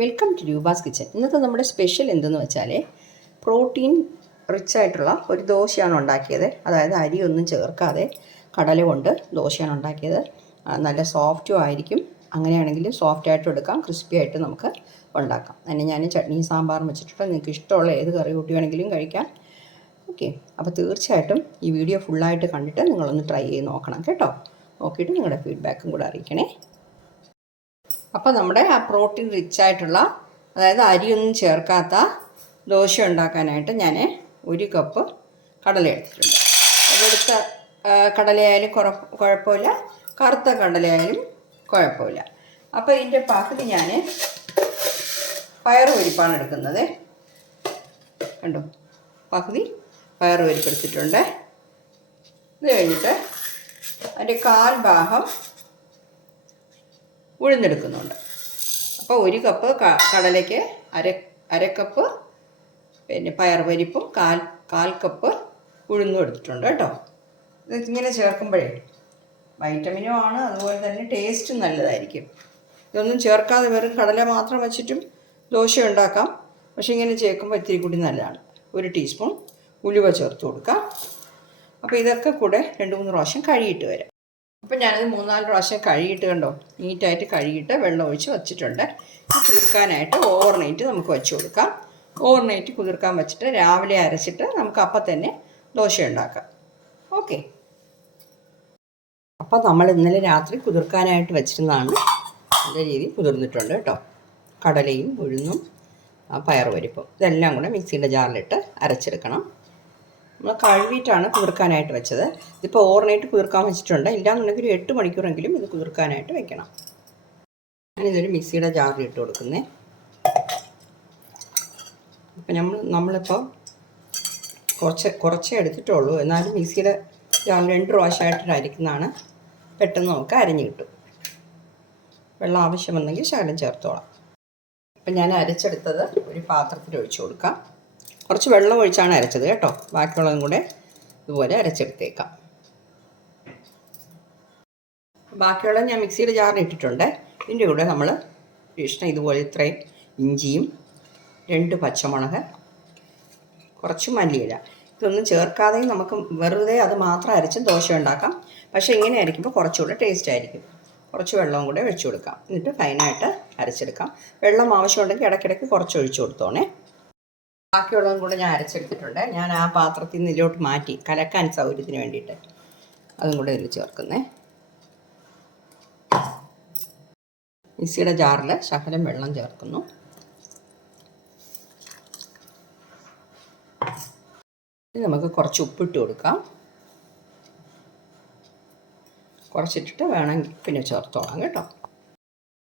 Welcome to Roopa's kitchen ഇന്നത്തെ നമ്മുടെ special എന്തെന്ന് വെച്ചാൽ പ്രോട്ടീൻ റിച്ച് ആയിട്ടുള്ള ഒരു ദോശയാണ് ഉണ്ടാക്കിയത്. അതായത് ഒന്നും ചേർക്കാതെ കടല കൊണ്ട് ദോശയാണ് ഉണ്ടാക്കിയത്. നല്ല സോഫ്റ്റും ആയിരിക്കും. അങ്ങനെയാണെങ്കിൽ സോഫ്റ്റ് ആയിട്ട് എടുക്കാം ക്രിസ്പി ആയിട്ട് നമുക്ക് ഉണ്ടാക്കാം. അതിന് ഞാൻ ചട്നി സാമ്പാറും വെച്ചിട്ടുണ്ട്. നിങ്ങൾക്ക് ഇഷ്ടമുള്ള ഏത് കറി കൂട്ടി വേണമെങ്കിലും കഴിക്കാം. ഓക്കെ അപ്പോൾ തീർച്ചയായിട്ടും ഈ വീഡിയോ ഫുള്ളായിട്ട് കണ്ടിട്ട് നിങ്ങളൊന്ന് ട്രൈ ചെയ്ത് നോക്കണം കേട്ടോ. നോക്കിയിട്ട് നിങ്ങളുടെ ഫീഡ്ബാക്കും കൂടെ അറിയിക്കണേ. അപ്പോൾ നമ്മുടെ ആ പ്രോട്ടീൻ റിച്ച് ആയിട്ടുള്ള അതായത് അരിയൊന്നും ചേർക്കാത്ത ദോശ ഉണ്ടാക്കാനായിട്ട് ഞാൻ ഒരു കപ്പ് കടല എടുത്തിട്ടുണ്ട്. ആ, കടലയായാലും കുറ കുഴപ്പമില്ല. കറുത്ത കടലയായാലും കുഴപ്പമില്ല. അപ്പോൾ ഇതിന്റെ പാകത്തിൽ ഞാൻ പയർ വരിപ്പാണ് എടുക്കുന്നത്. കണ്ടോ? പകുതി പയർ പരിപ്പെടുത്തിട്ടുണ്ട് ഇത് കഴിഞ്ഞിട്ട് അതിന്റെ കാൽ ഭാഗം ഉഴുന്നെടുക്കുന്നുണ്ട്. അപ്പോൾ ഒരു കപ്പ് കടലയ്ക്ക് അര അരക്കപ്പ് കപ്പ് പിന്നെ പയർ പരിപ്പും കാൽ കാൽ കപ്പ് ഉഴുന്നും എടുത്തിട്ടുണ്ട് കേട്ടോ. ഇങ്ങനെ ചേർക്കുമ്പോഴേ വൈറ്റമിനും ആണ് അതുപോലെ തന്നെ ടേസ്റ്റും നല്ലതായിരിക്കും. ഇതൊന്നും ചേർക്കാതെ വെറും കടല മാത്രം വെച്ചിട്ടും ദോശ ഉണ്ടാക്കാം. പക്ഷേ ഇങ്ങനെ ചേർക്കുമ്പോൾ ഇത്തിരി കൂടി നല്ലതാണ്. ഒരു ടീസ്പൂൺ ഉലുവ ചേർത്ത് കൊടുക്കാം. അപ്പോൾ ഇതൊക്കെ കൂടെ രണ്ട് മൂന്ന് പ്രാവശ്യം കഴുകിയിട്ട് വരാം. അപ്പം ഞാനത് മൂന്നാൽ പ്രാവശ്യം കഴുകിയിട്ട് കണ്ടോ? നീറ്റായിട്ട് കഴുകിയിട്ട് വെള്ളം ഒഴിച്ച് വച്ചിട്ടുണ്ട്. കുതിർക്കാനായിട്ട് ഓവർനൈറ്റ് നമുക്ക് വെച്ച് കൊടുക്കാം. ഓവർനൈറ്റ് കുതിർക്കാൻ വെച്ചിട്ട് രാവിലെ അരച്ചിട്ട് നമുക്ക് അപ്പം തന്നെ ദോശ ഉണ്ടാക്കാം. ഓക്കെ അപ്പം നമ്മൾ ഇന്നലെ രാത്രി കുതിർക്കാനായിട്ട് വെച്ചിരുന്നതാണ്. നല്ല രീതിയിൽ കുതിർന്നിട്ടുണ്ട് കേട്ടോ. കടലയും ഉഴുന്നും ആ പയർ പരിപ്പും ഇതെല്ലാം കൂടെ മിക്സിയുടെ ജാറിലിട്ട് അരച്ചെടുക്കണം. നമ്മൾ കഴുകിയിട്ടാണ് കുതിർക്കാനായിട്ട് വെച്ചത്. ഇതിപ്പോൾ ഓവർനൈറ്റ് കുതിർക്കാൻ വെച്ചിട്ടുണ്ട്. ഇല്ലാന്നുണ്ടെങ്കിൽ എട്ട് മണിക്കൂറെങ്കിലും ഇത് കുതിർക്കാനായിട്ട് വെക്കണം. ഞാനിതൊരു മിക്സിയുടെ ജാറിൽ ഇട്ട് കൊടുക്കുന്നേ. ഇപ്പം നമ്മൾ നമ്മളിപ്പോൾ കുറച്ച് കുറച്ചേ എടുത്തിട്ടുള്ളൂ. എന്നാലും മിക്സിയുടെ ജാറിൽ രണ്ട് പ്രാവശ്യമായിട്ട് അരിക്കുന്നതാണ് പെട്ടെന്ന് നമുക്ക് അരഞ്ഞു കിട്ടും. വെള്ളം ആവശ്യമെന്നെങ്കിൽ ശകലം ചേർത്തോളാം. അപ്പം ഞാൻ അരച്ചെടുത്തത് ഒരു പാത്രത്തിൽ ഒഴിച്ചു കൊടുക്കാം. കുറച്ച് വെള്ളം ഒഴിച്ചാണ് അരച്ചത് കേട്ടോ. ബാക്കിയുള്ളതും കൂടെ ഇതുപോലെ അരച്ചെടുത്തേക്കാം. ബാക്കിയുള്ളത് ഞാൻ മിക്സിയുടെ ജാറിൽ ഇട്ടിട്ടുണ്ട് ഇതിന്റെ കൂടെ നമ്മൾ ഇഷ്ടം ഇതുപോലെ ഇത്രയും ഇഞ്ചിയും രണ്ട് പച്ചമുളക് കുറച്ച് മല്ലിയില. ഇതൊന്നും ചേർക്കാതെയും നമുക്ക് വെറുതെ അത് മാത്രം അരച്ച് ദോശ ഉണ്ടാക്കാം. പക്ഷേ ഇങ്ങനെ അരയ്ക്കുമ്പോൾ കുറച്ചുകൂടെ ടേസ്റ്റ് ആയിരിക്കും. കുറച്ച് വെള്ളവും കൂടെ ഒഴിച്ചു കൊടുക്കാം. എന്നിട്ട് ഫൈനായിട്ട് അരച്ചെടുക്കാം. വെള്ളം ആവശ്യമുണ്ടെങ്കിൽ ഇടയ്ക്കിടയ്ക്ക് കുറച്ച് ഒഴിച്ചു കൊടുത്തോണേ. ബാക്കിയുള്ളതും കൂടെ ഞാൻ അരച്ചെടുത്തിട്ടുണ്ട്. ഞാൻ ആ പാത്രത്തിൽ നിന്ന് ഇതിലോട്ട് മാറ്റി കലക്കാൻ സൗകര്യത്തിന് വേണ്ടിയിട്ട് അതും കൂടെ ഇതിൽ ചേർക്കുന്നേ. മിക്സിയുടെ ജാറിൽ ശകലം വെള്ളം ചേർക്കുന്നു. ഇനി നമുക്ക് കുറച്ച് ഉപ്പിട്ട് കൊടുക്കാം. കുറച്ചിട്ടിട്ട് വേണമെങ്കിൽ പിന്നെ ചേർത്തോളാം കേട്ടോ.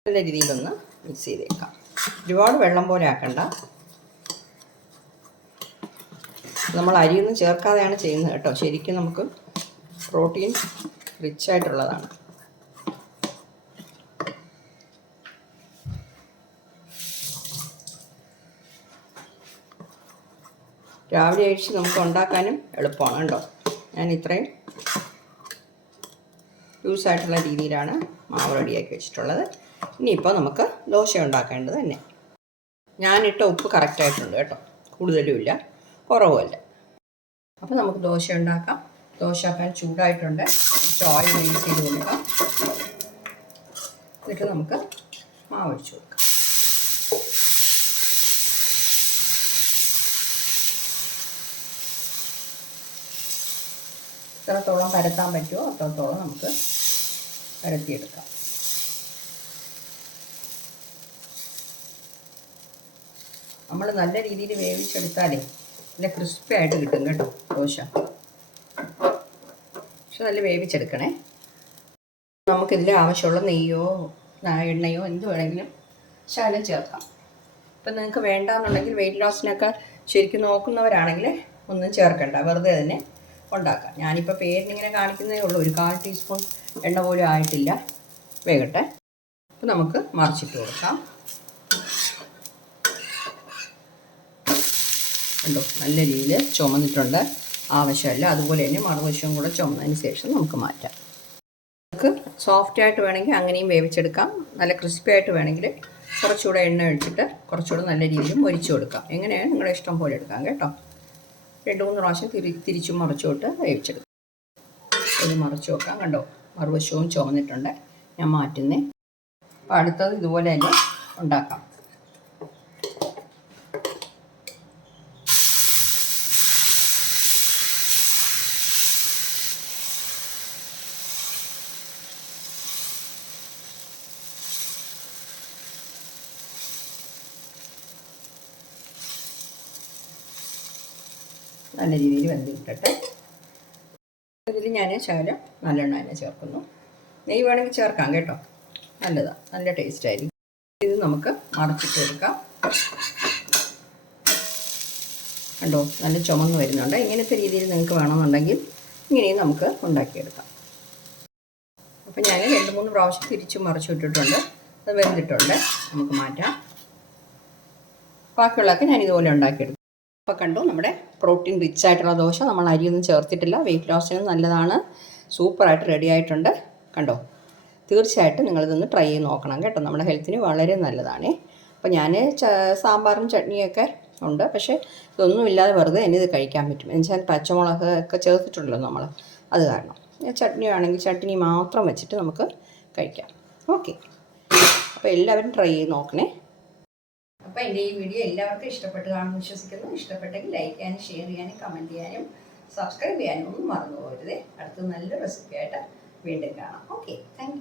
നല്ല രീതിയിലൊന്ന് മിക്സ് ചെയ്തേക്കാം. ഒരുപാട് വെള്ളം പോലെ ആക്കണ്ട. നമ്മൾ അരിയൊന്നും ചേർക്കാതെയാണ് ചെയ്യുന്നത് കേട്ടോ. ശരിക്കും നമുക്ക് പ്രോട്ടീൻ റിച്ച് ആയിട്ടുള്ളതാണ്. രാവിലെ അഴിച്ച് നമുക്ക് ഉണ്ടാക്കാനും എളുപ്പമാണ് കേട്ടോ. ഞാൻ ഇത്രയും ലൂസായിട്ടുള്ള രീതിയിലാണ് മാവ് റെഡിയാക്കി വെച്ചിട്ടുള്ളത്. ഇനിയിപ്പോൾ നമുക്ക് ദോശ ഉണ്ടാക്കേണ്ടത് തന്നെ. ഞാനിട്ട ഉപ്പ് കറക്റ്റായിട്ടുണ്ട് കേട്ടോ. കൂടുതലുമില്ല കുറവുമല്ല അപ്പോൾ നമുക്ക് ദോശ ഉണ്ടാക്കാം. ദോശ പാൻ ചൂടായിട്ടുണ്ട്. കുറച്ച് ഓയിൽ യൂസ് ചെയ്ത് കൊടുക്കാം. എന്നിട്ട് നമുക്ക് മാവ് ഒഴിച്ച് കൊടുക്കാം. എത്രത്തോളം പരത്താൻ പറ്റുമോ അത്രത്തോളം നമുക്ക് പരത്തിയെടുക്കാം. നമ്മൾ നല്ല രീതിയിൽ വേവിച്ചെടുത്താലേ നല്ല ക്രിസ്പി ആയിട്ട് കിട്ടും കേട്ടോ ദോശ. പക്ഷെ നല്ല വേവിച്ചെടുക്കണേ. നമുക്കിതിൽ ആവശ്യമുള്ള നെയ്യോ എണ്ണയോ എന്ത് വേണമെങ്കിലും ശകലം ചേർക്കാം. ഇപ്പം നിങ്ങൾക്ക് വേണ്ടാന്നുണ്ടെങ്കിൽ വെയിറ്റ് ലോസിനൊക്കെ ശരിക്കും നോക്കുന്നവരാണെങ്കിൽ ഒന്നും ചേർക്കണ്ട വെറുതെ തന്നെ ഉണ്ടാക്കാം. ഞാനിപ്പോൾ പേരിനിങ്ങനെ കാണിക്കുന്നതേ ഉള്ളൂ ഒരു കാൽ ടീസ്പൂൺ എണ്ണ പോലും ആയിട്ടില്ല. വേകട്ടെ. അപ്പോൾ നമുക്ക് മറിച്ചിട്ട് കൊടുക്കാം. കണ്ടോ? നല്ല രീതിയിൽ ചുമന്നിട്ടുണ്ട്. ആവശ്യമല്ല. അതുപോലെ തന്നെ മറുവശവും കൂടെ ചുമന്നതിന് ശേഷം നമുക്ക് മാറ്റാം. നമുക്ക് സോഫ്റ്റ് ആയിട്ട് വേണമെങ്കിൽ അങ്ങനെയും വേവിച്ചെടുക്കാം. നല്ല ക്രിസ്പി ആയിട്ട് വേണമെങ്കിൽ കുറച്ചുകൂടെ എണ്ണ ഒഴിച്ചിട്ട് കുറച്ചുകൂടെ നല്ല രീതിയിൽ മൊരിച്ചു കൊടുക്കാം. എങ്ങനെയാണ് നിങ്ങളുടെ ഇഷ്ടം പോലെ എടുക്കാം കേട്ടോ. രണ്ട് മൂന്ന് പ്രാവശ്യം തിരി തിരിച്ചും മറച്ചുകൊണ്ട് വേവിച്ചെടുക്കാം. ഇത് മറിച്ച് വെക്കാം കണ്ടോ? മറുവശവും ചുമന്നിട്ടുണ്ട്. ഞാൻ മാറ്റുന്നേ. അപ്പോൾ അടുത്തത് ഇതുപോലെ തന്നെ ഉണ്ടാക്കാം. നല്ല രീതിയിൽ വെന്തിട്ടിട്ട് ഇതിൽ ഞാൻ ശകലം നല്ലെണ്ണ തന്നെ ചേർക്കുന്നു. നെയ്യ് വേണമെങ്കിൽ ചേർക്കാം കേട്ടോ. നല്ലതാണ് നല്ല ടേസ്റ്റ് ആയിരിക്കും. ഇത് നമുക്ക് മറച്ചിട്ട് എടുക്കാം. കണ്ടോ? നല്ല ചുമന്ന് വരുന്നുണ്ട്. ഇങ്ങനത്തെ രീതിയിൽ നിങ്ങൾക്ക് വേണമെന്നുണ്ടെങ്കിൽ ഇങ്ങനെയും നമുക്ക് ഉണ്ടാക്കിയെടുക്കാം. അപ്പം ഞാൻ രണ്ട് മൂന്ന് പ്രാവശ്യം തിരിച്ചു മറിച്ചു വിട്ടിട്ടുണ്ട് അത് വെന്തിട്ടുണ്ട്. നമുക്ക് മാറ്റാം. ബാക്കിയുള്ളതൊക്കെ ഞാൻ ഇതുപോലെ ഉണ്ടാക്കിയെടുക്കും. അപ്പോൾ കണ്ടു നമ്മുടെ പ്രോട്ടീൻ റിച്ച് ആയിട്ടുള്ള ദോശ നമ്മൾ അരിയൊന്നും ചേർത്തിട്ടില്ല. വെയിറ്റ് ലോസിനും നല്ലതാണ്. സൂപ്പറായിട്ട് റെഡി ആയിട്ടുണ്ട്. കണ്ടോ? തീർച്ചയായിട്ടും നിങ്ങളിതൊന്ന് ട്രൈ ചെയ്ത് നോക്കണം കേട്ടോ. നമ്മുടെ ഹെൽത്തിന് വളരെ നല്ലതാണ്. അപ്പോൾ ഞാൻ സാമ്പാറും ചട്നിയൊക്കെ ഉണ്ട്. പക്ഷേ ഇതൊന്നും ഇല്ലാതെ വെറുതെ ഇത് കഴിക്കാൻ പറ്റും. എന്നുവെച്ചാൽ പച്ചമുളക് ഒക്കെ ചേർത്തിട്ടുണ്ടല്ലോ നമ്മൾ അത് കാരണം. ചട്നി ആണെങ്കിൽ ചട്നി മാത്രം വെച്ചിട്ട് നമുക്ക് കഴിക്കാം. ഓക്കെ അപ്പോൾ എല്ലാവരും ട്രൈ ചെയ്ത് നോക്കണേ. അപ്പോൾ എന്റെ ഈ വീഡിയോ എല്ലാവർക്കും ഇഷ്ടപ്പെട്ടു കാണുമെന്ന് വിശ്വസിക്കുന്നു. ഇഷ്ടപ്പെട്ടെങ്കിൽ ലൈക്ക് ചെയ്യാനും ഷെയർ ചെയ്യാനും കമന്റ് ചെയ്യാനും സബ്സ്ക്രൈബ് ചെയ്യാനും ഒന്നും മറന്നു പോകരുത് അടുത്ത നല്ല റെസിപ്പി ആയിട്ട് വീണ്ടും കാണാം. Okay thank